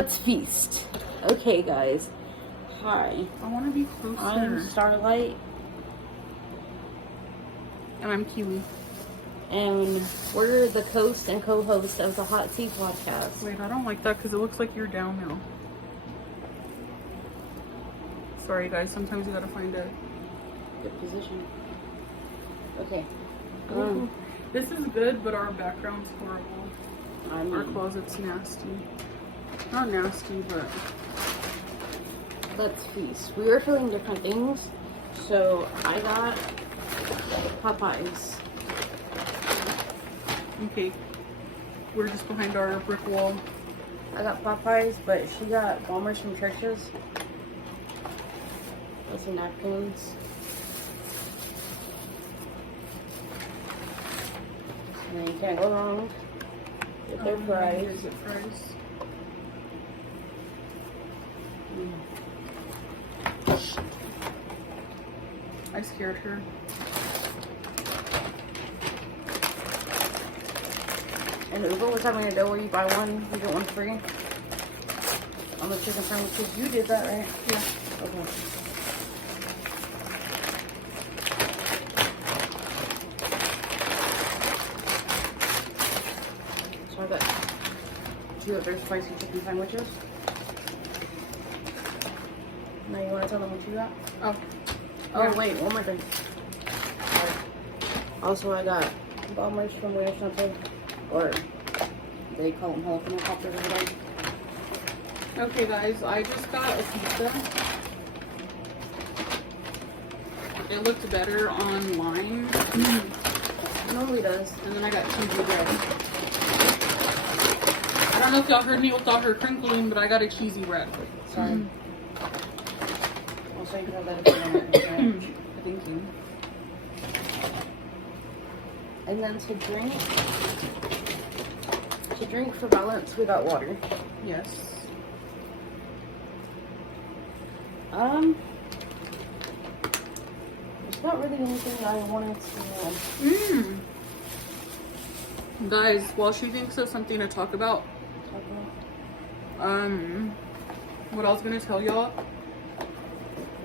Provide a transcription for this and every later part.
Let's feast. Okay, guys. Hi. I want to be closer. I'm Starlight. And I'm Kiwi. And we're the host and co-host of the Hot Tea Podcast. Wait, I don't like that because it looks like you're down now. Sorry, guys. Sometimes you gotta find a Good position. Okay. Ooh, this is good, but our background's horrible. Our closet's nasty. Not nasty, but let's feast. We were feeling different things, so I got Popeyes. okay. We're just behind our brick wall. I got Popeyes, but she got Bombers from Churches. With some napkins. And then you can't go wrong with their fries. Here's the fries. I scared her. And Uber was having a deal where you buy one, you get one free. On the chicken sandwiches. You did that, right? Yeah. Okay. So I got 2 of their spicy chicken sandwiches. Now you want to tell them what you got? Oh. Oh, Yeah. wait, one more thing. Sorry. Also, I got Bombers from Wiener Schnitzel, or they call them jalapeno poppers over there. Okay, guys, I just got a pizza. It looked better online. It normally does. And then I got cheesy bread. I don't know if y'all heard me with all her crinkling, but I got a cheesy bread. Sorry. Also, you can have that if you want it. Thank you. And then to drink for balance, we got water. Yes. There's not really anything I wanted to Guys, while she thinks of something to talk about, talk about. what I was gonna tell y'all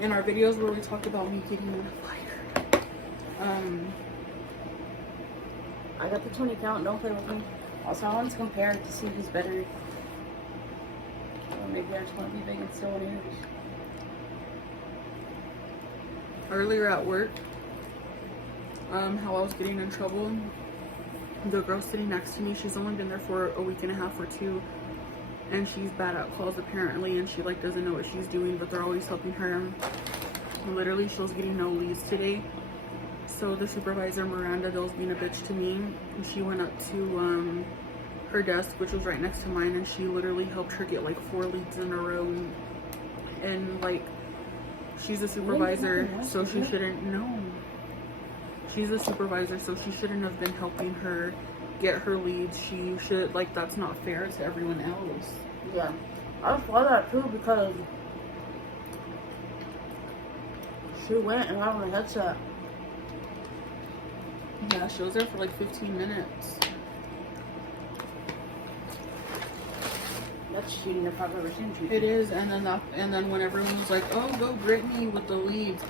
in our videos where we talked about me getting on fire. I got the 20 count, don't play with me. Also, I wanted to compare to see who's better. Or maybe I just want to be big and still want to use. Earlier at work, how I was getting in trouble. The girl sitting next to me, she's only been there for a week and a half or 2, and she's bad at calls apparently, and she like doesn't know what she's doing, but they're always helping her. Literally, she was getting no leads today. So the supervisor, Miranda, was being a bitch to me, and she went up to her desk, which was right next to mine, and she literally helped her get like 4 leads in a row, and like, she's a supervisor, so she shouldn't know. She's a supervisor, so she shouldn't have been helping her get her leads. She should, like, that's not fair to everyone else. Yeah. I saw that too because she went and got on the headset. Yeah, she was there for like 15 minutes. That's cheating if I've ever seen cheating. It is, and then when everyone was like, "Oh, go Brittany with the leads,"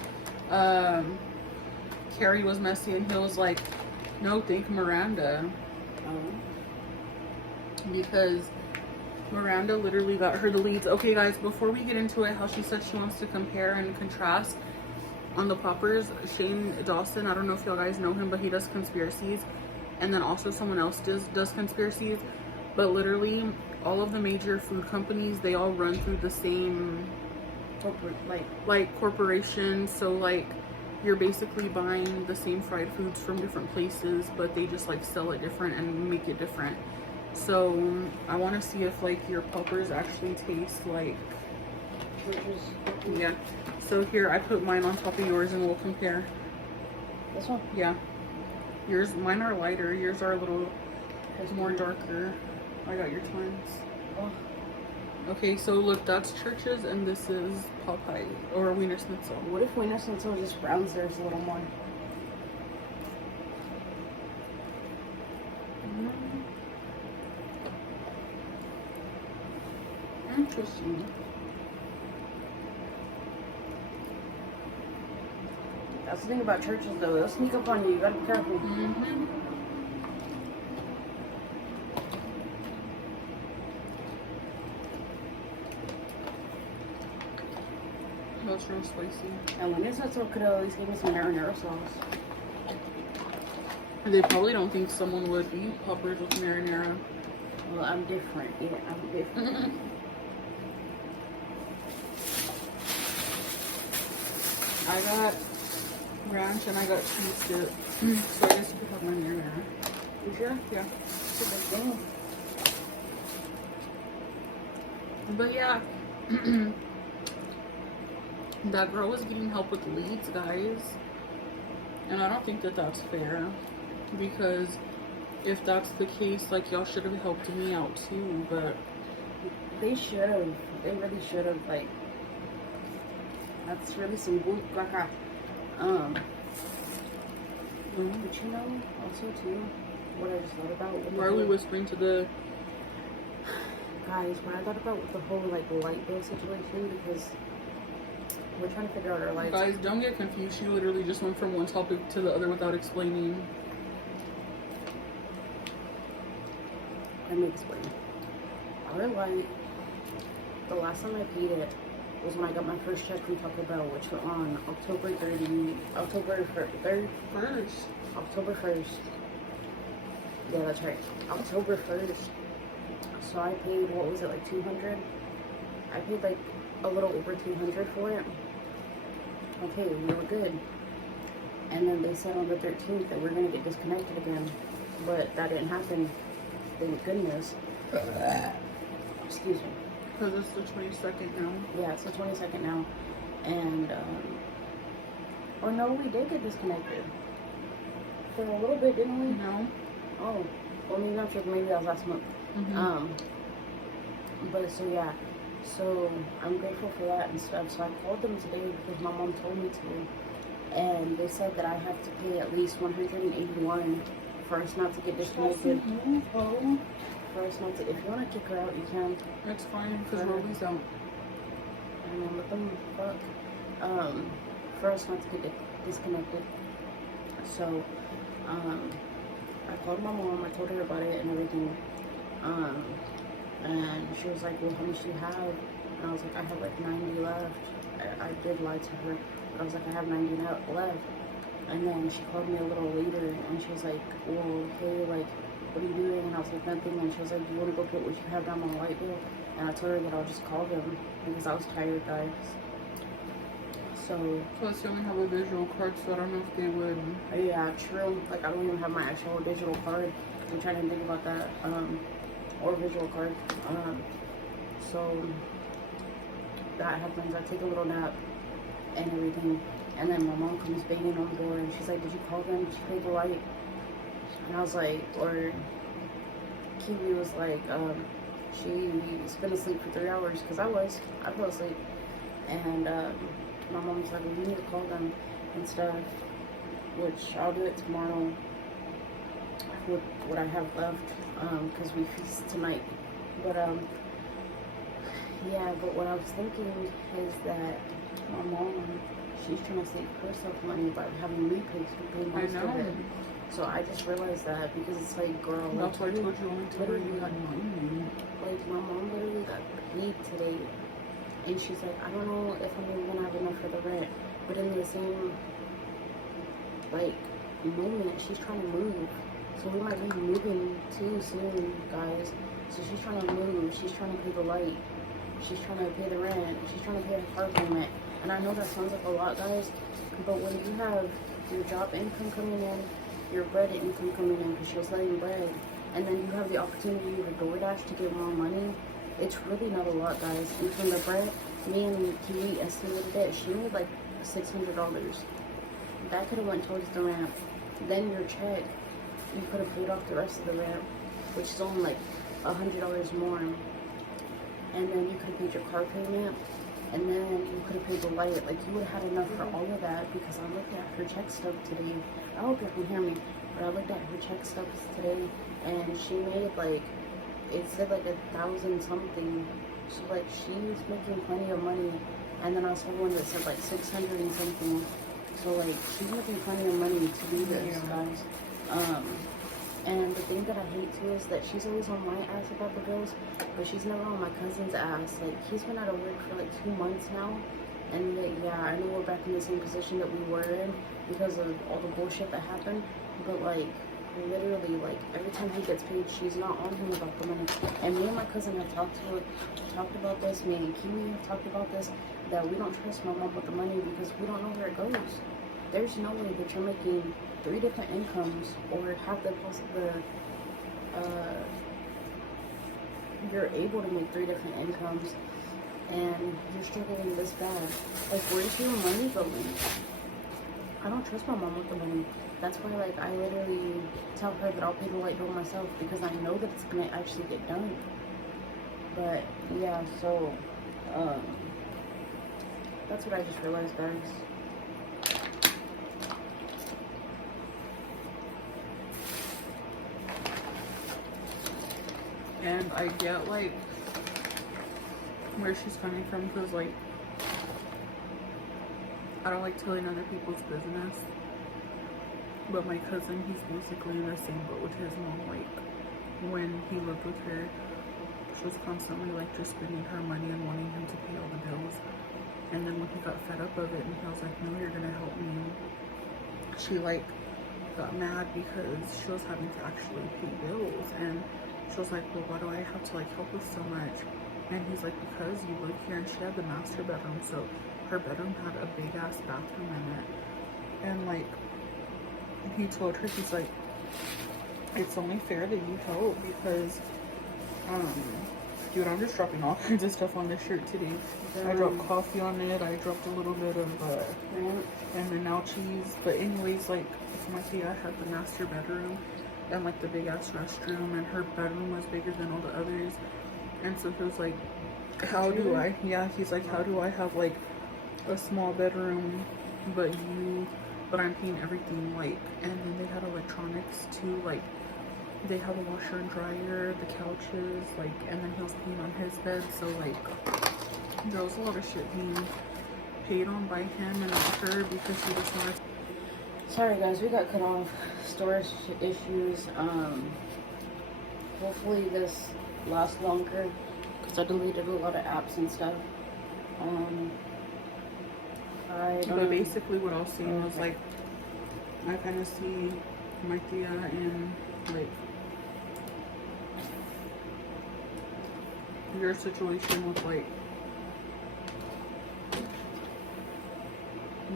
Carrie was messy, and he was like, "No, thank Miranda," because Miranda literally got her the leads. Okay, guys, before we get into it, how she said she wants to compare and contrast on the poppers. Shane Dawson, I don't know if y'all guys know him, but he does conspiracies, and then also someone else does conspiracies. But literally, all of the major food companies, they all run through the same like corporation. So like, you're basically buying the same fried foods from different places, but they just like sell it different and make it different. So I want to see if like your poppers actually taste like, yeah. So here, I put mine on top of yours and we'll compare. This one? Yeah. Mine are lighter. Yours are a little more darker. I got your twins. Oh. Okay, so look, that's Churches and this is Popeye or Wiener Schnitzel. What if Wiener Schnitzel just browns theirs a little more? Interesting. That's the thing about churches, though. They'll sneak up on you. You gotta be careful. Mm-hmm. That's real spicy. And when it's not so, could at least give me some marinara sauce. They probably don't think someone would eat poppers with marinara. Well, I'm different. Yeah, I'm different. I got ranch and I got cheese dip. So I guess you could have my marinara. You sure? Yeah. It's a big thing. But yeah. That girl was getting help with leads, guys. And I don't think that that's fair. Because if that's the case, like, y'all should have helped me out too. But They should have. They really should have. Like, that's really some good caca. But you know, also too, what I just thought about. why are we whispering to the... Guys, what I thought about with the whole like light bill situation, because we're trying to figure out our lights. Guys, don't get confused. She literally just went from one topic to the other without explaining. Let me explain. Our light, the last time I paid it was when I got my first check from Taco Bell, which was on October 1st. Yeah, that's right. October 1st. So I paid, what was it, like 200? I paid like a little over 200 for it. Okay, we were good. And then they said on the 13th that we're going to get disconnected again. But that didn't happen. Thank goodness. Excuse me. Because it's the 22nd now. Yeah, it's the 22nd now. And, or no, we did get disconnected. For a little bit, didn't we? No. Oh, well, maybe I'm sure, maybe that was last month. Mm-hmm. But so yeah, so I'm grateful for that and stuff. So I called them today because my mom told me to. And they said that I have to pay at least $181 for us not to get disconnected. For us not to, if you want to kick her out, you can. That's fine, because Rolly's out. And then let them fuck. For us not to get disconnected. So, I called my mom, I told her about it and everything. And she was like, well, how much do you have? And I was like, I have like 90 left. I did lie to her, but I was like, I have 90 left. And then she called me a little later and she was like, well, hey, like, what are you doing? And I was like, nothing. And she was like, do you want to go put what you have down on the light bill? And I told her that I'll just call them because I was tired, guys. So. Plus, you only have a visual card, so I don't know if they would. Yeah, true. Like, I don't even have my actual digital card. I'm trying to think about that. Or visual card. So that happens. I take a little nap and everything. And then my mom comes banging on the door and she's like, did you call them? Did you pay the light? And I was like, or Kiwi was like, she's been asleep for 3 hours, because I fell asleep. And my mom was like, well, you need to call them and stuff, which I'll do it tomorrow with what I have left, because we feast tonight. But yeah, but what I was thinking is that my mom, she's trying to save herself money by having me pay most of it. So I just realized that, because it's like, girl, that's why I told you only told her literally you had money. Like, my mom literally got paid today, and she's like, I don't know if I'm even gonna have enough for the rent. But in the same, like, moment, she's trying to move. So we might be moving too soon, guys. So she's trying to move. She's trying to pay the light. She's trying to pay the rent. She's trying to pay her car payment. And I know that sounds like a lot, guys. But when you have your job income coming in, your bread income coming in, because she was selling bread, and then you have the opportunity to DoorDash to get more money, it's really not a lot, guys. And from the bread, me and Kiwi estimated it, she made like $600. That could have went towards the ramp. Then your check, you could have paid off the rest of the ramp, which is only like $100 more. And then you could have paid your car payment, and then you could have paid the light. Like, you would have had enough for all of that, because I looked at her check stub today. I hope you can hear me, but I looked at her check stubs today, and she made like, it said like 1,000 something So like she's making plenty of money, and then I saw one that said like 600 and something. So like she's making plenty of money to do this, guys. And the thing that I hate too is that she's always on my ass about the bills, but she's never on my cousin's ass. Like he's been out of work for like 2 months now, and like, yeah, I know we're back in the same position that we were in because of all the bullshit that happened. But like literally, like every time he gets paid, she's not on him about the money. And me and my cousin have talked about this. Me and Kiwi have talked about this. That we don't trust my mom with the money because we don't know where it goes. There's no way that you're making 3 different incomes or have you're able to make 3 different incomes and you're struggling this bad. Like, where's your money going? I don't trust my mom with the money. That's why, like, I literally tell her that I'll pay the light bill myself because I know that it's gonna actually get done. But yeah, so that's what I just realized, guys. And I get like where she's coming from because like I don't like telling other people's business, but my cousin, he's basically in the same boat with his mom. Like when he lived with her, she was constantly like just spending her money and wanting him to pay all the bills. And then when he got fed up of it and he was like, no, you're gonna help me, she like got mad because she was having to actually pay bills. And she was like, well, why do I have to like help with so much? And he's like, because you live here. And she had the master bedroom, so her bedroom had a big ass bathroom in it. And like he told her, he's like, it's only fair that you help because dude, I'm just dropping all kinds of stuff on this shirt today. I dropped coffee on it. I dropped a little bit of and then now cheese. But anyways, like my Tia had the master bedroom and like the big ass restroom, and her bedroom was bigger than all the others. And so he was like, how do I? Yeah, he's like, how do I have like a small bedroom, but I'm paying everything, like. And then they had electronics too, like they have a washer and dryer, the couches, like, and then he was paying on his bed. So like there was a lot of shit being paid on by him and not her because he just wanted. Sorry guys, we got cut off. Storage issues. Hopefully this lasts longer because I deleted a lot of apps and stuff. But basically what I was saying was like, I kind of see my Tia in like your situation with like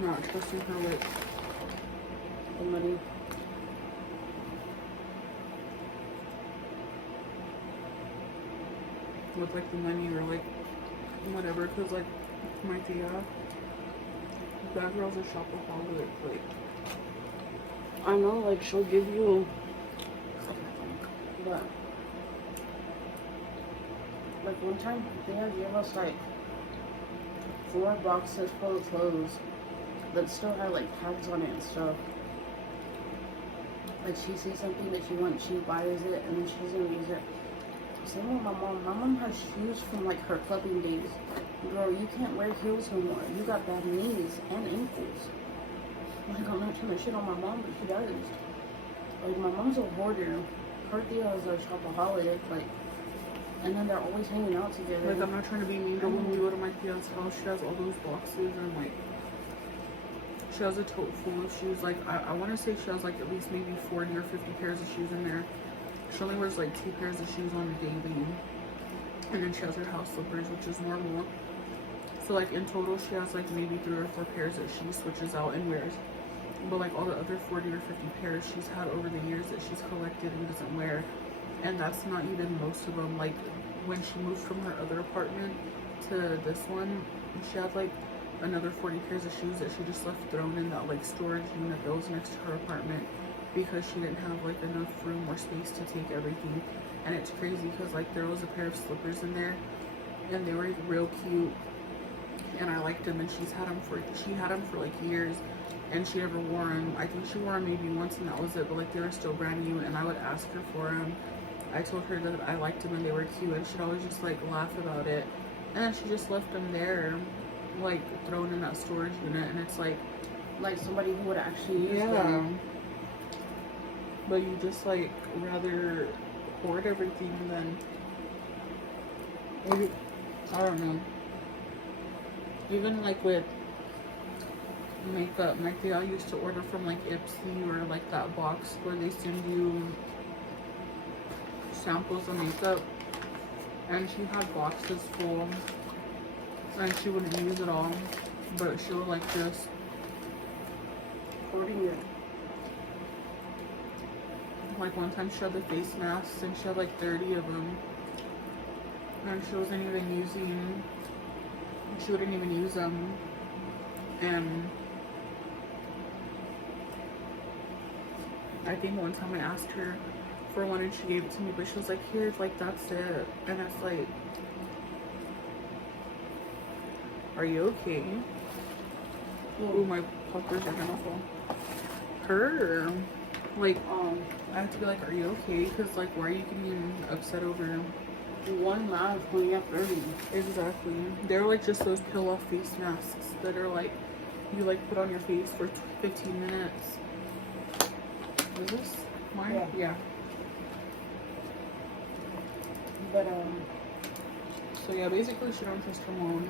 not trusting her with the money. With like the money or like whatever, because like my Tia, that girl's a shopaholic. Like I know, like she'll give you, but like one time they gave us like 4 boxes full of clothes that still had like tags on it and stuff. Like she sees something that she wants, she buys it and then she doesn't use it. Same with my mom. My mom has shoes from like her clubbing days. Girl, you can't wear heels no more. You got bad knees and ankles. Like, I'm not trying to shit on my mom, but she does. Like, my mom's a hoarder. Her Tia is a shopaholic. Like, and then they're always hanging out together. I'm not trying to be mean, but when we go to my Tia's house, she has all those boxes and like she has a tote full of shoes. Like I want to say she has like at least maybe 40 or 50 pairs of shoes in there. She only wears like 2 pairs of shoes on a daily, and then she has her house slippers, which is normal. So like in total, she has like maybe 3 or 4 pairs that she switches out and wears. But like all the other 40 or 50 pairs she's had over the years that she's collected and doesn't wear. And that's not even most of them. Like when she moved from her other apartment to this one, she had like another 40 pairs of shoes that she just left thrown in that like storage unit that was next to her apartment because she didn't have like enough room or space to take everything. And it's crazy because like there was a pair of slippers in there and they were real cute and I liked them, and she had them for like years and she never wore them. I think she wore them maybe once and that was it, but like they were still brand new, and I would ask her for them I told her that I liked them and they were cute, and she'd always just like laugh about it. And then she just left them there, like thrown in that storage unit, and it's like somebody who would actually use yeah. them. But you just like rather hoard everything than maybe, I don't know. Even like with makeup, my Thea used to order from like Ipsy or like that box where they send you samples of makeup, and she had boxes full and she wouldn't use it all, but she would like just Hoarding it. like one time she had the face masks and she had like 30 of them, and she wasn't even using, she wouldn't even use them. And I think one time I asked her for one and she gave it to me, but she was like, here, like that's it. And it's like, are you okay? Oh, my puckers are gonna fall. Her, like, I have to be like, are you okay? Because like, why are you getting upset over one mask when you have 30? Exactly. They're like just those peel off face masks that are like, you like put on your face for 15 minutes. Is this mine? Yeah. Yeah. But So yeah, basically she don't trust her mom.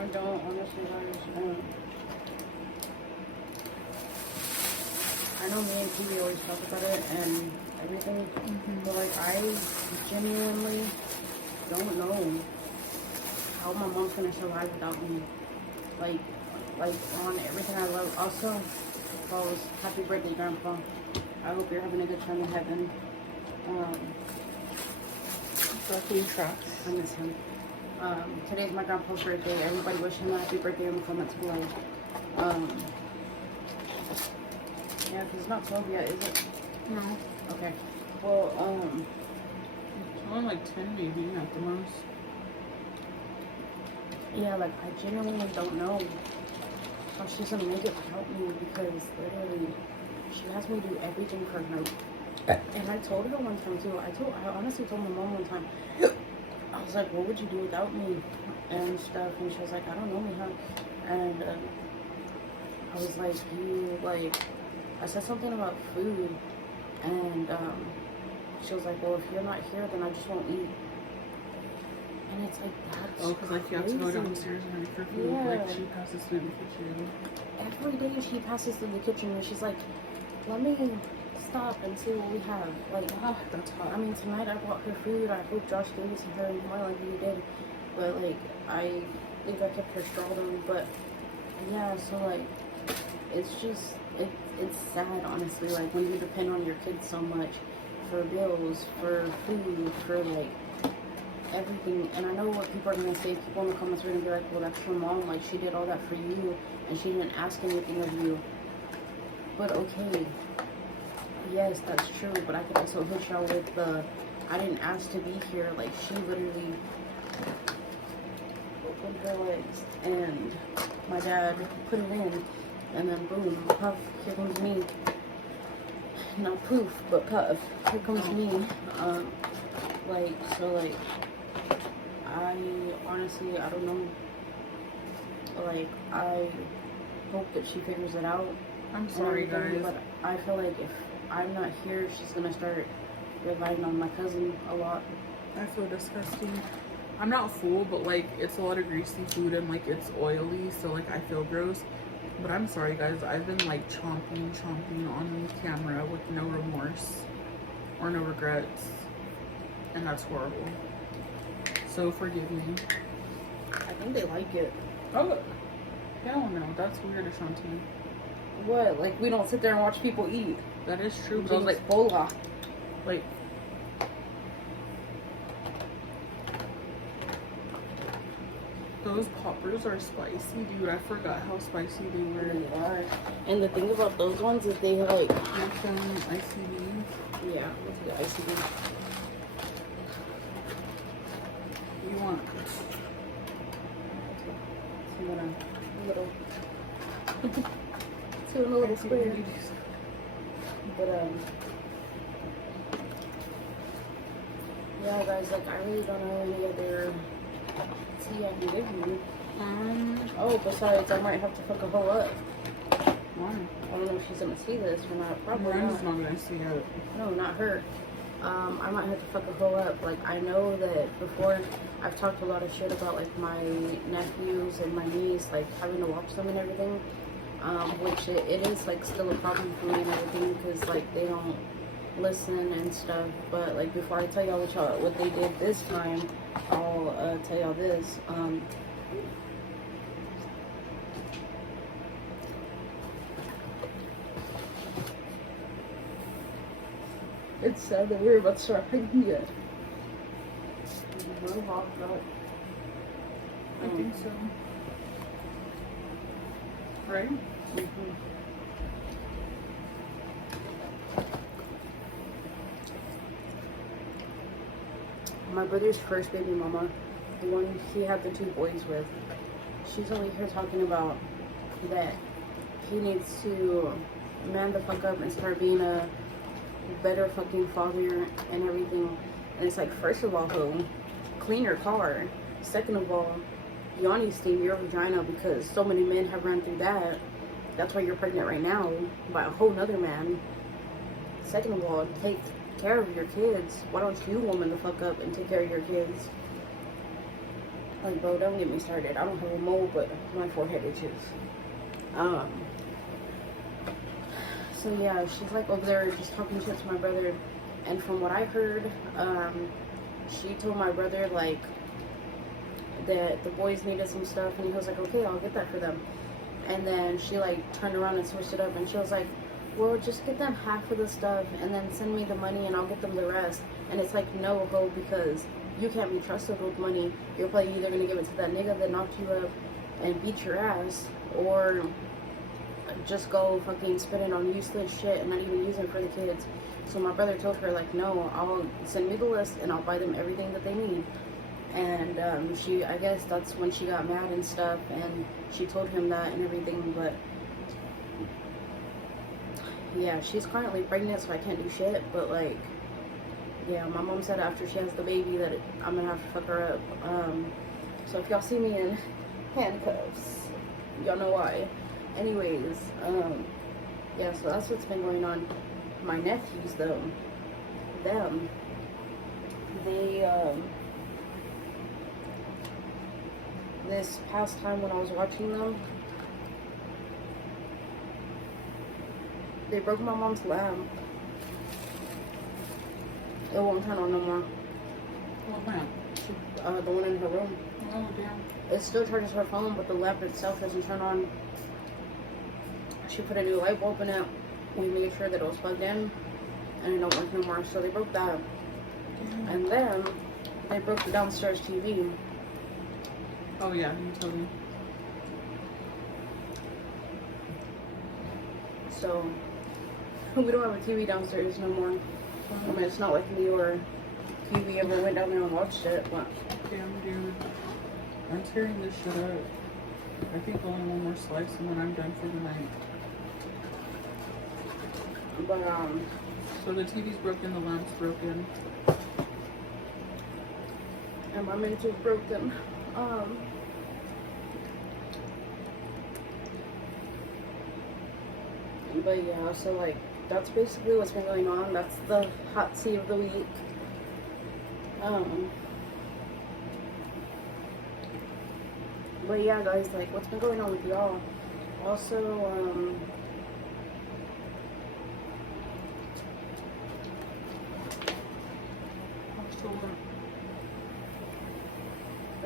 I don't honestly, guys. I know me and TV always talk about it and everything, but like I genuinely don't know how my mom's gonna survive without me. Like on everything I love. Also, Paul's happy birthday, Grandpa. I hope you're having a good time in heaven. Exactly, trash. I miss him. Today's my grandpa's birthday. Everybody wish him a happy birthday in the comments below. Yeah, because it's not 12 yet, is it? No. Okay. Well, It's only like 10 maybe at the most. yeah, like I genuinely don't know how she's gonna make it without me, because literally she has me do everything for her. And I told her one time too. I honestly told my mom one time. I was like, "What would you do without me?" and stuff. And she was like, "I don't know, Mija." And I was like, "You like?" I said something about food, and she was like, "Well, if you're not here, then I just won't eat." And it's like, that's Oh, because like you have to go crazy. downstairs and make her food. Yeah. Like she passes through the kitchen. Every day she passes through the kitchen and she's like, "Let me stop and see what we have." Like, That's hot. I mean, tonight I bought her food. I hope Josh gave it to her more like you did. But like, I think I kept her straw on. But yeah, so like, it's just, it's sad, honestly. Like when you depend on your kids so much for bills, for food, for like everything. And I know what people are gonna say. People in the comments are gonna be like, "Well, that's your mom. Like she did all that for you, and she didn't ask anything of you." But okay, yes, that's true. But I could also hit y'all with the, "I didn't ask to be here." Like she literally opened her legs, and my dad put it in, and then boom, puff, here comes me. Not poof, but puff, here comes me. Like, so like, I honestly, I don't know. Like, I hope that she figures it out. I'm sorry, and everything, guys. But I feel like if I'm not here, she's gonna start relying on my cousin a lot. I feel disgusting. I'm not full, but like it's a lot of greasy food and like it's oily, so like I feel gross. But I'm sorry, guys. I've been like chomping on camera with no remorse or no regrets, and that's horrible. So forgive me. I think they like it. Oh, hell no. That's weird, Ashanti. What? Like, we don't sit there and watch people eat. That is true, But but I was like, "Bola." like, those poppers are spicy, dude. I forgot how spicy they were. They are. And the thing about those ones is they have like, Make them ICD. yeah, what's the ICD? You want Some little, two in a little square. But Yeah, guys, like, I really don't know any other tea I can give you. Oh, besides, I might have to fuck a hoe up. Why? I don't know if she's gonna see this or not. Probably Miranda's not. not gonna see it. No, not her. I might have to fuck a hoe up. Like, I know that before I've talked a lot of shit about, like, my nephews and my niece, like, having to watch them and everything. Which it is, like, still a problem for me and everything because, like, they don't listen and stuff. But, like, before I tell y'all what they did this time, I'll tell y'all this. It's sad that we're about to start pregnant yet. I think so. Right? Mm-hmm. My brother's first baby mama, the one he had the 2 boys with, she's over here talking about that he needs to man the fuck up and start being a better fucking father and everything. And it's like, first of all, ho, clean your car. Second of all, you all need to stay in your vagina because so many men have run through that. That's why you're pregnant right now by a whole nother man. Second of all, take care of your kids. Why don't you woman the fuck up and take care of your kids? Like, bro, don't get me started. I don't have a mole, but my forehead itches. So yeah, she's like over there just talking shit to my brother, and from what I heard, she told my brother like that the boys needed some stuff, and he was like, okay, I'll get that for them. And then she like turned around and switched it up, and she was like, well, just get them half of the stuff and then send me the money and I'll get them the rest. And it's like, no, ho, because you can't be trusted with money. You're probably either gonna give it to that nigga that knocked you up and beat your ass, or just go fucking spend it on useless shit and not even use it for the kids. So my brother told her like, no, I'll send me the list and I'll buy them everything that they need. And I guess that's when she got mad and stuff, and she told him that and everything. But yeah, she's currently pregnant, so I can't do shit. But like, yeah, my mom said after she has the baby that I'm gonna have to fuck her up. So if y'all see me in handcuffs, y'all know why. Anyways, yeah, so that's what's been going on. My nephews, though, they, this past time when I was watching them, they broke my mom's lamp. It won't turn on no more. What lamp? The one in her room. Oh, damn. It still charges her phone, but the lamp itself doesn't turn on. She put a new light bulb in it. We made sure that it was plugged in, and it don't work no more. So they broke that. Damn. And then they broke the downstairs TV. Oh, yeah, you told me. So we don't have a TV downstairs no more. I mean, it's not like me or Kiwi ever went down there and watched it, but Damn, dude. I'm tearing this shit up. I think only one more slice and then I'm done for the night. So the TV's broken, the lamp's broken. And my mental's broken. But yeah, so like that's basically what's been going on. That's the hot tea of the week. But yeah, guys, like what's been going on with y'all? Also, I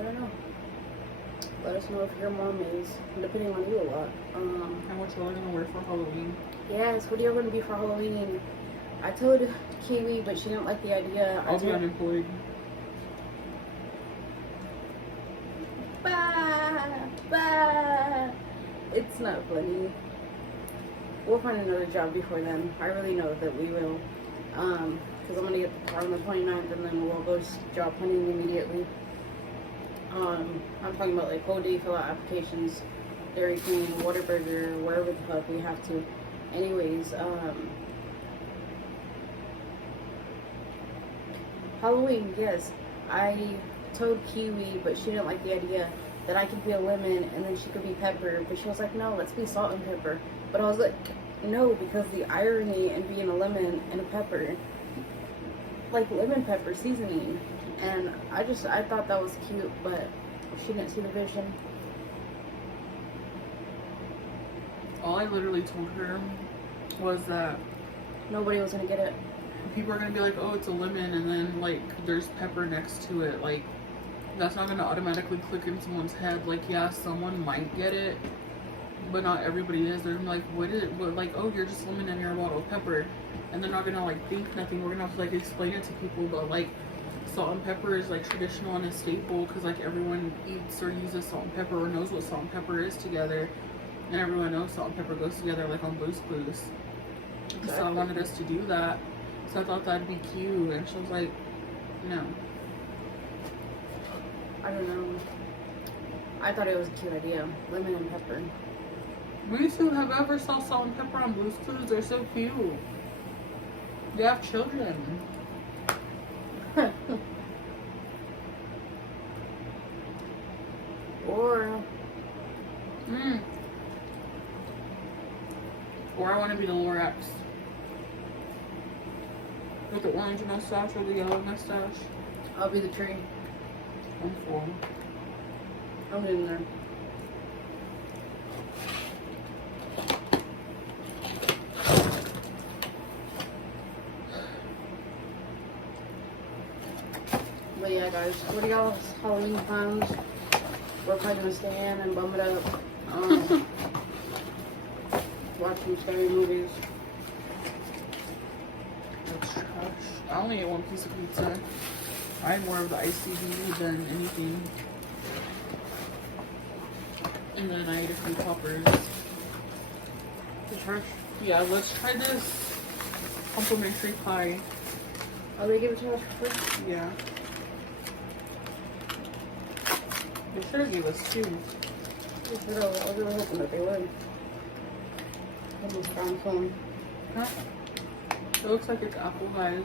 don't know. Let us know if your mom is depending on you a lot. And what y'all are gonna wear for Halloween? Yes, what are you gonna be for Halloween? I told Kiwi, but she didn't like the idea. I'll be unemployed. Bah. It's not funny. We'll find another job before then. I really know that we will. Because I'm gonna get the car on the 29th, and then we'll go job hunting immediately. I'm talking about like whole day fill out applications, Dairy Queen, Whataburger, wherever the fuck we have to. Anyways, Halloween, yes. I told Kiwi, but she didn't like the idea that I could be a lemon and then she could be pepper. But she was like, no, let's be salt and pepper. But I was like, no, because the irony in being a lemon and a pepper, like lemon pepper seasoning. And I thought that was cute, but she didn't see the vision. All I literally told her was that Nobody was gonna get it. people are gonna be like, oh, it's a lemon, and then like there's pepper next to it. Like that's not gonna automatically click in someone's head. Like, yeah, someone might get it, but not everybody is. They're gonna be like, what is it? What, like, oh, you're just lemon and you're a bottle of pepper, and they're not gonna like think nothing. We're gonna have to like explain it to people, but like salt and pepper is like traditional and a staple because like everyone eats or uses salt and pepper or knows what salt and pepper is together, and everyone knows salt and pepper goes together like on Blue's Clues. Exactly. So I wanted us to do that. So I thought that'd be cute, and she was like, no. I don't know. I thought it was a cute idea. Lemon and pepper. Me too. Have you ever saw salt and pepper on Blue's Clues? They're so cute. They have children. Or Or I want to be the Lorax. With the orange mustache or the yellow mustache. I'll be the tree. I'm full. I'm in there. But yeah, guys, what are y'all's Halloween plans? We're probably gonna stay in and bum it up. Watch some scary movies. That's trash. I only ate one piece of pizza. I had more of the ICB than anything. And then I ate a few poppers. The trash. Yeah, let's try this complimentary pie. Oh, they give it to us for free? Yeah. They should have gave us two. I was really hoping that they would. Almost found some. Huh? It looks like it's apple pies.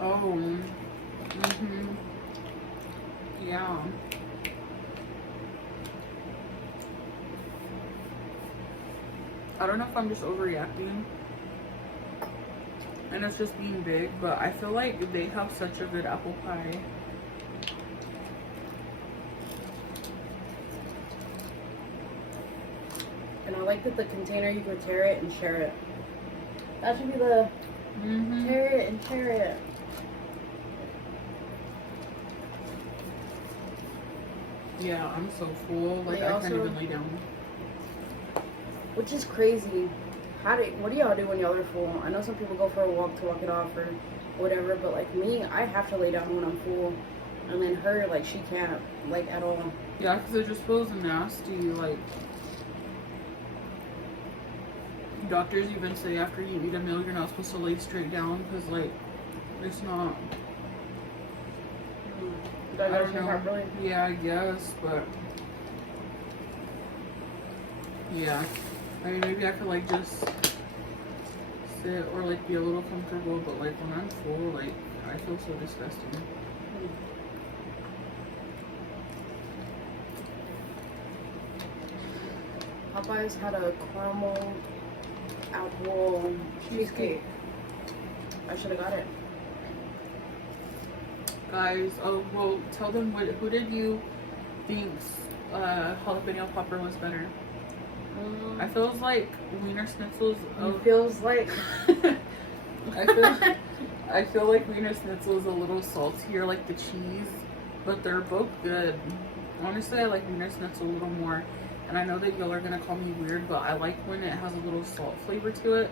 Oh. Yeah. I don't know if I'm just overreacting. And it's just being big, but I feel like they have such a good apple pie. And I like that the container, you can tear it and share it. That should be the tear it and share it. Yeah, I'm so full. Like, They I also- can't even lay down. Which is crazy. What do y'all do when y'all are full? I know some people go for a walk to walk it off or whatever, but like me, I have to lay down when I'm full. And then her, like, she can't, like, at all. Yeah, because it just feels nasty. Like, doctors even say after you eat a meal, you're not supposed to lay straight down because, like, it's not. Digestion properly. Yeah, I guess, but yeah. I mean, maybe I could like just sit or like be a little comfortable, but like when I'm full, like I feel so disgusting. Popeyes had a caramel apple cheesecake. I should have got it. Guys, oh well, tell them who did you think's jalapeno popper was better? I feels like Wiener Schnitzel's. It feels like. I feel like Wiener Schnitzel is a little saltier, like the cheese, but they're both good. Honestly, I like Wiener Schnitzel a little more, and I know that y'all are gonna call me weird, but I like when it has a little salt flavor to it.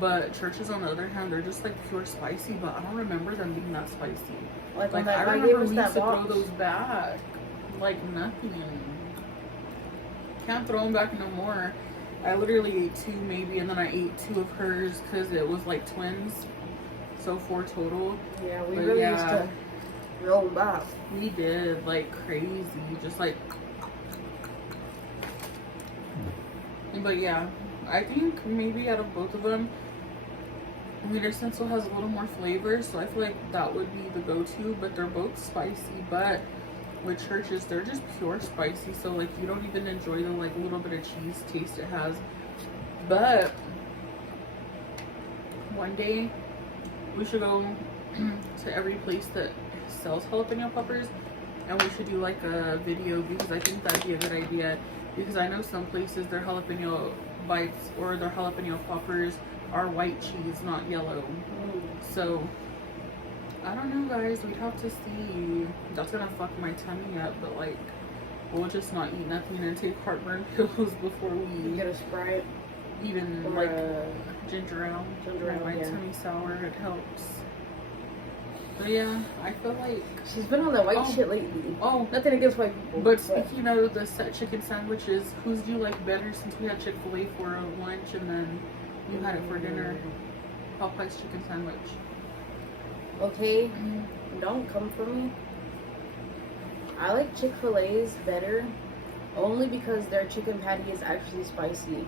But Church's, on the other hand, they're just like pure spicy, but I don't remember them being that spicy. Like I I remember gave we us used that to throw box. those back like nothing. Can't throw them back no more. I literally ate two maybe, and then I ate two of hers because it was like twins, so 4 total. Yeah, we But really yeah. used to roll them back. We did like crazy, just like. But yeah, I think maybe out of both of them, Wiener Schnitzel has a little more flavor, so I feel like that would be the go-to, but they're both spicy. But with Church's, they're just pure spicy, so like you don't even enjoy the like little bit of cheese taste it has. But one day we should go to every place that sells jalapeno poppers, and we should do like a video, because I think that'd be a good idea, because I know some places their jalapeno bites or their jalapeno poppers are white cheese, not yellow. So I don't know, guys, we'd have to see. That's gonna fuck my tummy up, but like we'll just not eat nothing and take heartburn pills before You we get a Sprite even or like a ginger ale. ginger ale, My yeah. tummy sour, it helps. But yeah, I feel like She's been on that white shit lately. oh, Nothing against white people. but speaking of the set chicken sandwiches, whose do you like better, since we had Chick-fil-A for lunch and then you had it for dinner? Popeye's chicken sandwich. Okay, don't come for me. I like Chick-fil-A's better, only because their chicken patty is actually spicy.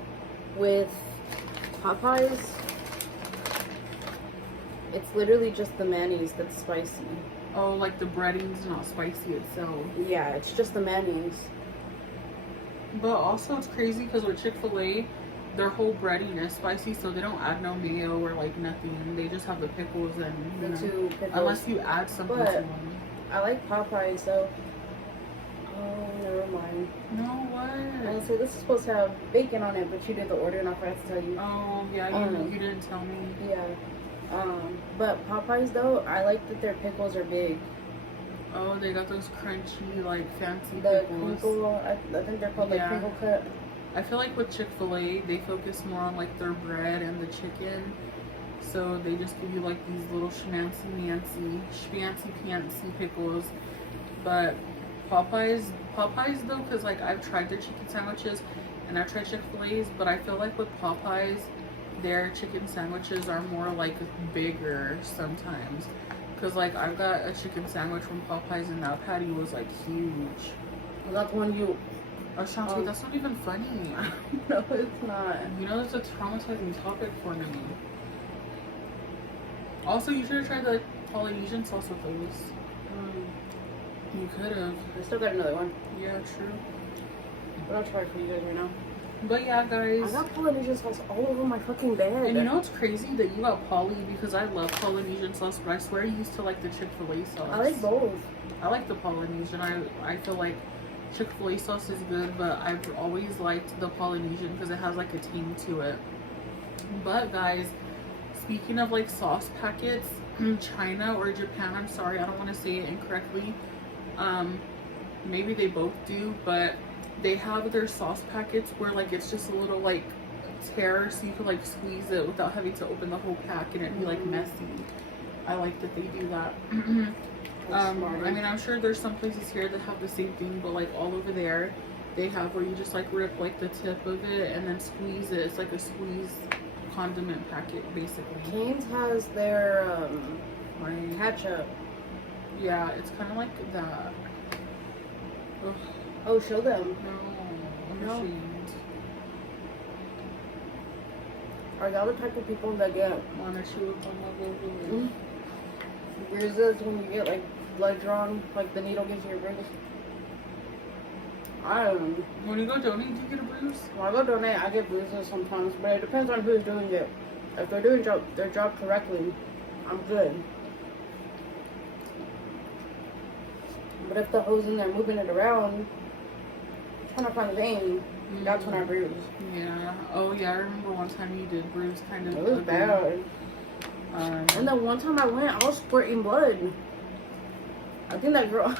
With Popeyes, it's literally just the mayonnaise that's spicy. Oh, like the breading's not spicy itself. Yeah, it's just the mayonnaise. But also it's crazy because with Chick-fil-A, their whole breading is spicy, so they don't add no mayo or like nothing. They just have the pickles and you The know, two pickles. unless you add something to But- them. I like Popeyes, so. Oh, never mind. No, I what? would say this is supposed to have bacon on it, but you did the order and I forgot to tell you. Oh yeah, you didn't tell me. Yeah. But Popeyes though, I like that their pickles are big. Oh, they got those crunchy, like fancy The pickles. crinkle, I think they're called like Yeah. crinkle cut. I feel like with Chick-fil-A, they focus more on like their bread and the chicken. So they just give you like these little schmancy pancy pickles. But Popeyes though, because like I've tried their chicken sandwiches and I've tried Chick-fil-A's, but I feel like with Popeyes, their chicken sandwiches are more like bigger sometimes. Because like I've got a chicken sandwich from Popeyes and that patty was like huge. Well, that's one you. Ashanti, that's not even funny. No, it's not. You know, that's a traumatizing topic for me. Also, you should have tried the Polynesian sauce with those. You could have. I still got another one, Yeah, true. but I'll try it for you guys right now. But yeah, I guys. got Polynesian sauce all over my fucking bed. And you know what's crazy? That you got Polly, because I love Polynesian sauce, but I swear I used to like the Chick-fil-A sauce. I like both. I like the Polynesian. I feel like Chick-fil-A sauce is good, but I've always liked the Polynesian because it has like a tang to it. But guys, speaking of like sauce packets, China or Japan, I'm sorry, I don't want to say it incorrectly. Maybe they both do, but they have their sauce packets where like it's just a little like tear, so you could like squeeze it without having to open the whole pack and it'd be like messy. I like that they do that. I mean, I'm sure there's some places here that have the same thing, but like all over there, they have where you just like rip like the tip of it and then squeeze it. It's like a squeeze condiment packet, basically. Cane's has their Like, ketchup. yeah, it's kind of like that. Ugh, Oh, show them. no, I'm No. ashamed. Are y'all the type of people that get Wanna chew up on my little bruises when you get like blood drawn, like the needle gives you a bruise? I don't know. When you go donate, do you get a bruise? When I go donate, I get bruises sometimes, but it depends on who's doing it. If they're doing their job correctly, I'm good. But if the hose in there moving it around, trying to find the vein, that's when I bruise. Yeah. Oh yeah, I remember one time you did bruise kind of. It was bad. And then one time I went, I was squirting blood. I think that girl.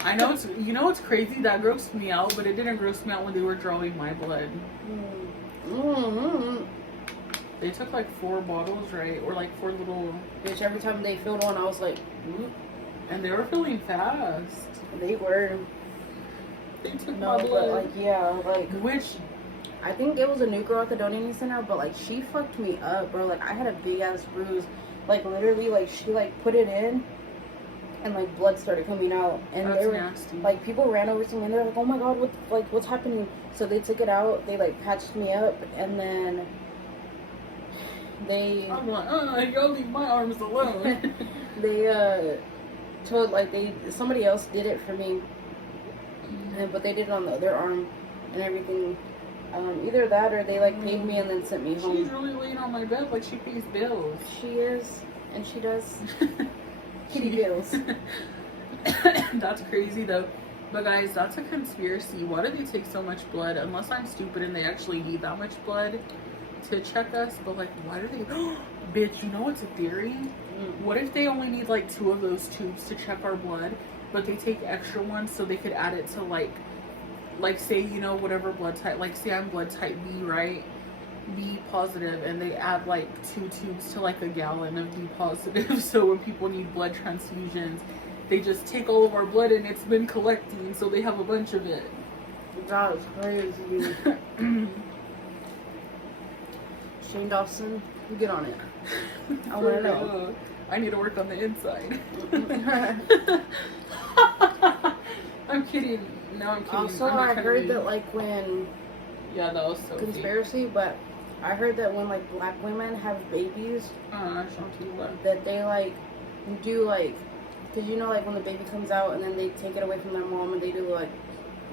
I know it's, you know what's crazy? That grossed me out, but it didn't gross me out when they were drawing my blood. Mm-hmm. They took like 4 bottles, right? Or like 4 little, Bitch, every time they filled one, I was like, and they were filling fast. they were. They took No, my but blood. like, yeah, like, Which, I think it was a new girl at the donating center, but like, she fucked me up, bro. Like, I had a big ass bruise. Like, literally, like, she like put it in, and like blood started coming out, and that's they were nasty. like, people ran over to me and they're like, oh my god, what's happening? So they took it out, they like patched me up, and then they I'm like, y'all leave my arms alone. they told like somebody else did it for me, but they did it on the other arm and everything. Either that or they like paid me and then sent me home. She's really laying on my bed like she pays bills. She is, and she does kitty bills. That's crazy though. But guys, that's a conspiracy. Why do they take so much blood? Unless I'm stupid and they actually need that much blood to check us. But like, why do they? Bitch, you know what's a theory? What if they only need like 2 of those tubes to check our blood, but they take extra ones so they could add it to like say, you know, whatever blood type, like say I'm blood type B, right? B positive, and they add like 2 tubes to like a gallon of B positive. So when people need blood transfusions, they just take all of our blood and it's been collecting, so they have a bunch of it. That is crazy. Shane Dawson, get on it. I want to know. I need to work on the inside. I'm kidding. No, I'm kidding. Also, I heard that like when that was so conspiracy, fake. but I heard that when like black women have babies, that they like do like, cause you know like when the baby comes out and then they take it away from their mom and they do like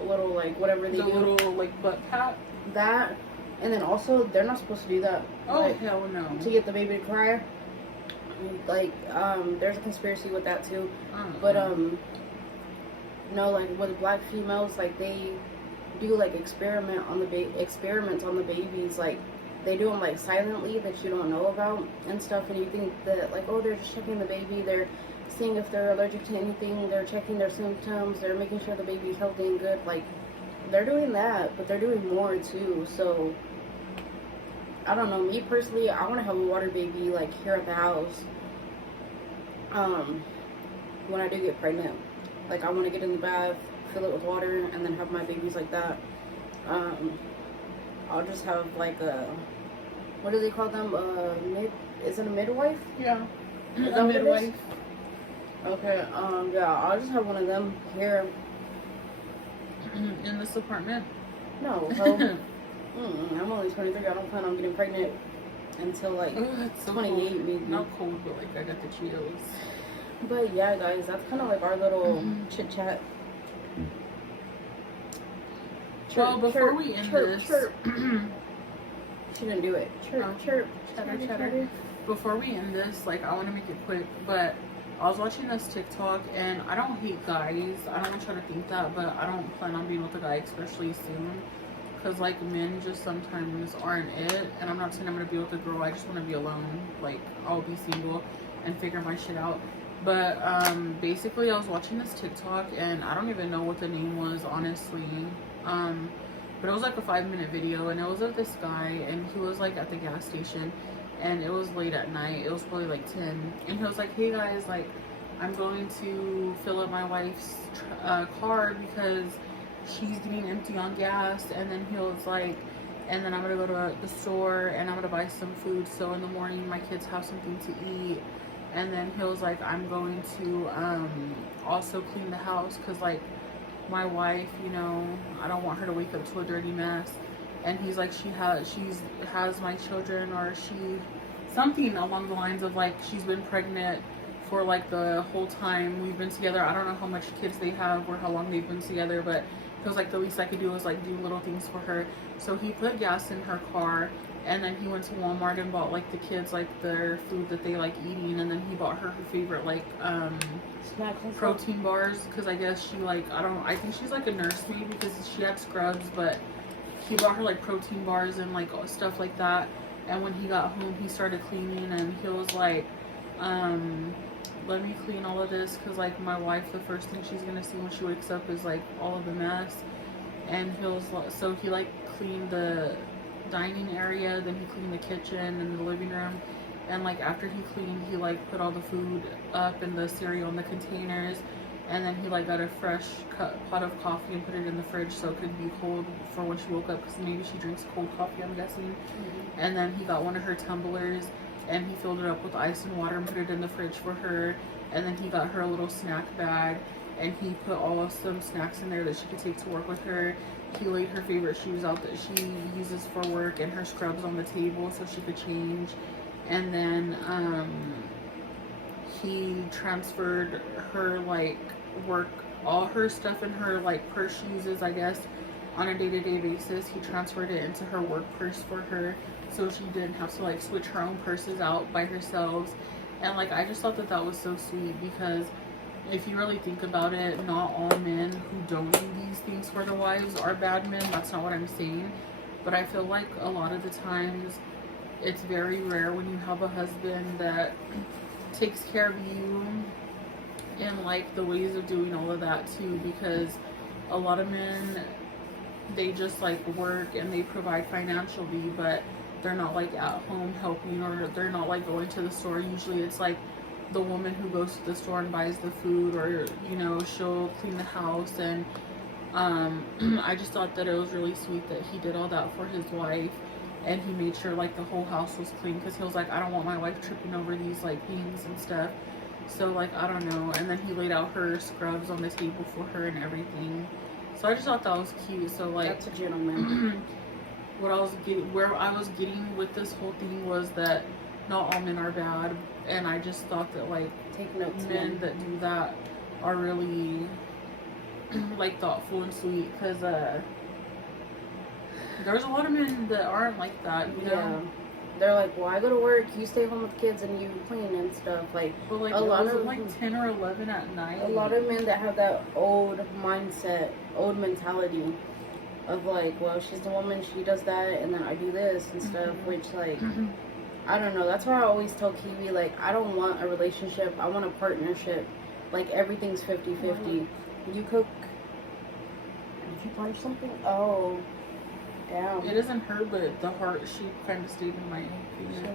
a little like whatever they do. The little like butt pat. That, and then also they're not supposed to do that. Oh like, hell no. To get the baby to cry. Like there's a conspiracy with that too. But no, like with black females, like they do like experiments on the babies, like they do them like silently that you don't know about and stuff, and you think that like, oh, they're just checking the baby, they're seeing if they're allergic to anything, they're checking their symptoms, they're making sure the baby's healthy and good. Like they're doing that, but they're doing more too. So I don't know, me personally, I want to have a water baby like here at the house when I do get pregnant. Like I want to get in the bath, fill it with water, and then have my babies like that. I'll just have like a, what do they call them? Is it a midwife? Yeah. Is that what midwife? It is? Okay. Yeah. I'll just have one of them here. In this apartment? No. I'm only 23. I don't plan on getting pregnant until like so 28 cold. maybe. Not cold, but like I got the chills. But yeah, guys, that's kind of like our little chit chat. Well, before we end this, she didn't do it. Chirp. Before we end this, like I want to make it quick, but I was watching this TikTok, and I don't hate guys. I don't want to try to think that, but I don't plan on being with a guy, especially soon. Because, like, men just sometimes aren't it. And I'm not saying I'm going to be with a girl. I just want to be alone. Like, I'll be single and figure my shit out. But, basically, I was watching this TikTok, and I don't even know what the name was, honestly. But it was, like, a 5-minute video, and it was of this guy, and he was, like, at the gas station. And it was late at night. It was probably, like, 10. And he was like, hey, guys, like, I'm going to fill up my wife's car because she's getting empty on gas. And then he was like, and then I'm gonna go to the store and I'm gonna buy some food so in the morning my kids have something to eat. And then he was like, I'm going to also clean the house because like my wife, you know, I don't want her to wake up to a dirty mess. And he's like, she has my children, or she something along the lines of like she's been pregnant for like the whole time we've been together. I don't know how much kids they have or how long they've been together, but it was like the least I could do was like do little things for her. So he put gas in her car, and then he went to Walmart and bought like the kids like their food that they like eating, and then he bought her favorite like protein bars, because I guess she like I think she's like a nurse maybe because she had scrubs, but he bought her like protein bars and like stuff like that. And when he got home he started cleaning, and he was like, let me clean all of this because like my wife, the first thing she's gonna see when she wakes up is like all of the mess. And he was like, so he like cleaned the dining area, then he cleaned the kitchen and the living room, and like after he cleaned he like put all the food up and the cereal in the containers, and then he like got a fresh pot of coffee and put it in the fridge so it could be cold for when she woke up, because maybe she drinks cold coffee, I'm guessing. And then he got one of her tumblers and he filled it up with ice and water and put it in the fridge for her. And then he got her a little snack bag, and he put all of some snacks in there that she could take to work with her. He laid her favorite shoes out that she uses for work and her scrubs on the table so she could change. and then he transferred her like work, all her stuff in her like purse she uses, I guess, on a day-to-day basis. He transferred it into her work purse for her, so she didn't have to like switch her own purses out by herself. And like I just thought that that was so sweet, because if you really think about it, not all men who don't do these things for their wives are bad men. That's not what I'm saying. But I feel like a lot of the times it's very rare when you have a husband that takes care of you and like the ways of doing all of that too, because a lot of men, they just like work and they provide financially, but they're not like at home helping, or they're not like going to the store. Usually it's like the woman who goes to the store and buys the food, or you know, she'll clean the house. And I just thought that it was really sweet that he did all that for his wife, and he made sure like the whole house was clean, because he was like, I don't want my wife tripping over these like things and stuff. So like I don't know. And then he laid out her scrubs on the table for her and everything. So I just thought that was cute. So like, That's a gentleman. where I was getting with this whole thing was that not all men are bad, and I just thought that like Take notes, men that do that are really like thoughtful and sweet, because there's a lot of men that aren't like that, you know. Yeah. They're like, well, I go to work, you stay home with kids, and you clean and stuff. Like, But like a lot of like 10 or 11 at night. a lot of men that have that old mindset, old mentality of like, well, she's the woman, she does that, and then I do this and stuff. Which like, I don't know. That's why I always tell Kiwi, like, I don't want a relationship. I want a partnership. Like, everything's 50-50. You cook. Did you punch something? Oh. Damn. It isn't her, but the heart, she kind of stayed in my finger.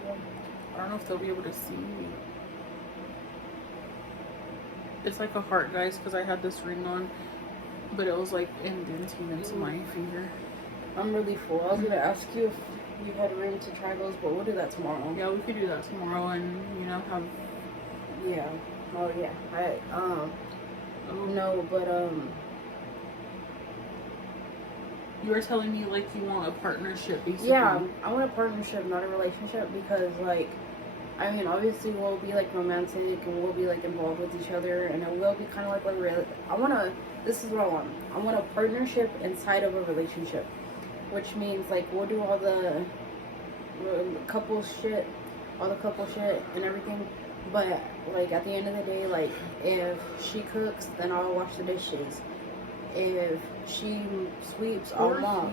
I don't know if they'll be able to see. It's like a heart, guys, because I had this ring on, but it was like indenting into my finger. I'm really full. I was going to ask you if you had room to try those, but we'll do that tomorrow. Yeah, we could do that tomorrow, and you know, have. Yeah. Oh, yeah. No, but, You were telling me like you want a partnership, basically. yeah, I want a partnership, not a relationship, because like, I mean, obviously we'll be like romantic and we'll be like involved with each other, and it will be kind of like this is what I want. I want a partnership inside of a relationship, which means like we'll do all the couple shit and everything, but like at the end of the day, like if she cooks, then I'll wash the dishes. If she sweeps, I'll mop.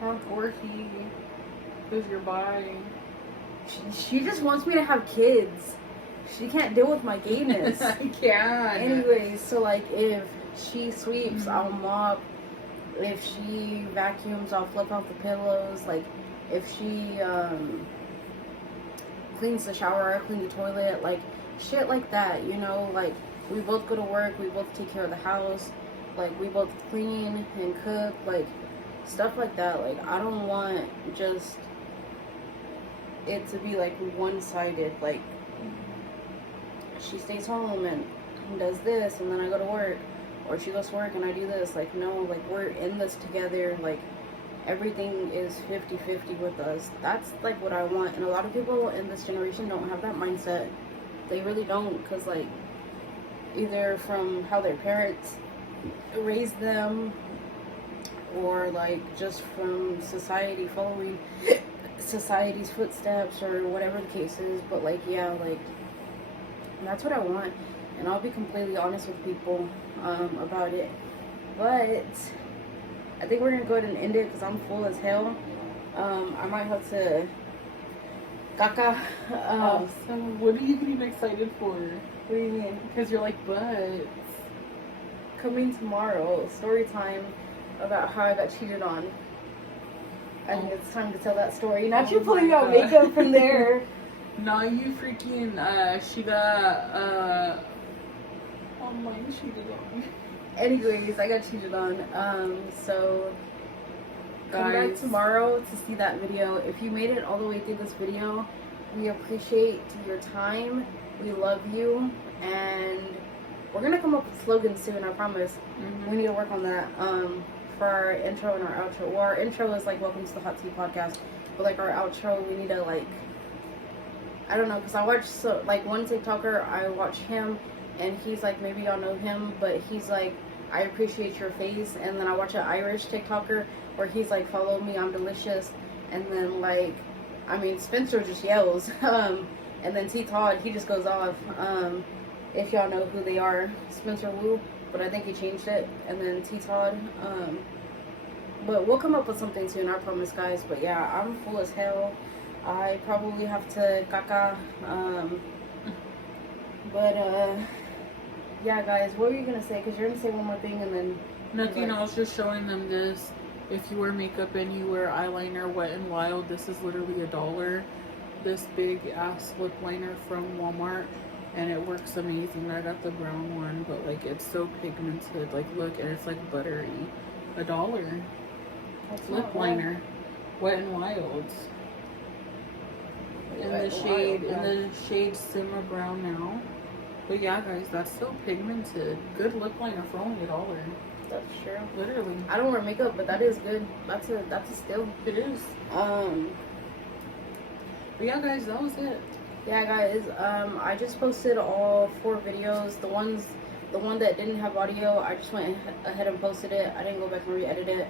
Or he, because you're bi. She just wants me to have kids. She can't deal with my gayness. I can't. Anyways, so like if she sweeps, I'll mop. If she vacuums, I'll flip off the pillows. Like if she cleans the shower, I clean the toilet. Like shit like that, you know. Like we both go to work, we both take care of the house. Like we both clean and cook, like stuff like that. Like I don't want just it to be like one-sided. Like she stays home and does this, and then I go to work, or she goes to work and I do this. Like no, like we're in this together. Like everything is 50-50 with us. That's like what I want. And a lot of people in this generation don't have that mindset. They really don't, because like either from how their parents raised them, or like just from society, following society's footsteps, or whatever the case is. But like yeah, like that's what I want, and I'll be completely honest with people about it. But I think we're gonna go ahead and end it because I'm full as hell. I might have to caca. So what are you getting excited for? What do you mean? Because you're like, but Coming tomorrow, story time about how I got cheated on. I think it's time to tell that story. Not you pulling out makeup from there. Nah, you freaking, she got, online cheated on me. Anyways, I got cheated on. So come back tomorrow to see that video. If you made it all the way through this video, we appreciate your time. We love you, and we're gonna come up with slogans soon, I promise. We need to work on that. For our intro and our outro. Well, our intro is like welcome to the Hot Tea Podcast, but like our outro, we need to like I don't know, because I watch one TikToker, I watch him, and he's like, maybe y'all know him, but he's like, I appreciate your face. And then I watch an Irish TikToker where he's like, follow me, I'm delicious. And then like, I mean, Spencer just yells. And then T Todd, he just goes off. If y'all know who they are, Spencer Wu, but I think he changed it. And then T Todd. But we'll come up with something soon, I promise, guys. But yeah, I'm full as hell. I probably have to caca. Yeah, guys, what were you gonna say? Because you're gonna say one more thing and then. Nothing. I was just showing them this. If you wear makeup and you wear eyeliner, Wet and Wild, this is literally $1. This big ass lip liner from Walmart, and it works amazing. I got the brown one, but like it's so pigmented. Like look, and it's like buttery. $1. That's Lip not liner, Wet and Wild. In Wet the n shade, Wild, yeah. in the shade Simmer Brown now. But yeah, guys, that's so pigmented. Good lip liner for only $1. That's true. Literally, I don't wear makeup, but that is good. That's a steal. it is. But yeah, guys, that was it. Yeah, guys. I just posted all 4 videos. The one that didn't have audio, I just went ahead and posted it. I didn't go back and re-edit it.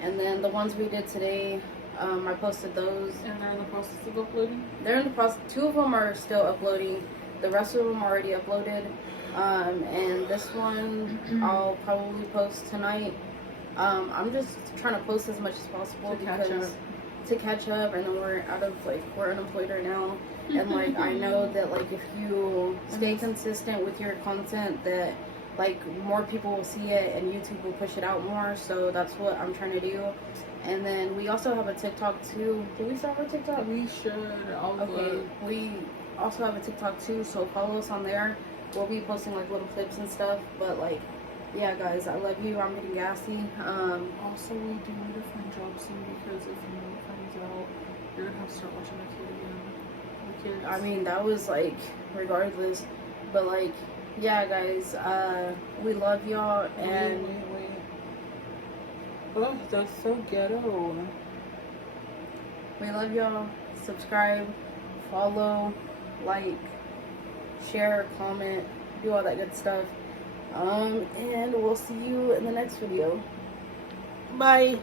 And then the ones we did today, I posted those. And they're in the process of uploading. They're in the process. 2 of them are still uploading. The rest of them are already uploaded. And this one I'll probably post tonight. I'm just trying to post as much as possible to catch up, and then we're unemployed right now. And like I know that like if you stay consistent with your content, that like more people will see it and YouTube will push it out more. So that's what I'm trying to do. And then we also have a TikTok too. Do we still have a TikTok? We should. Okay, we also have a TikTok too, so follow us on there. We'll be posting like little clips and stuff. But like, yeah, guys, I love you. I'm getting gassy. Also, we do need a friend job soon, because if your mom finds out, you're gonna have to start watching the kid again. The kids. I mean, that was like regardless, but like, yeah, guys, we love y'all, and wait. Oh, that's so ghetto. we love y'all. Subscribe, follow, like, share, comment, do all that good stuff. And we'll see you in the next video. Bye.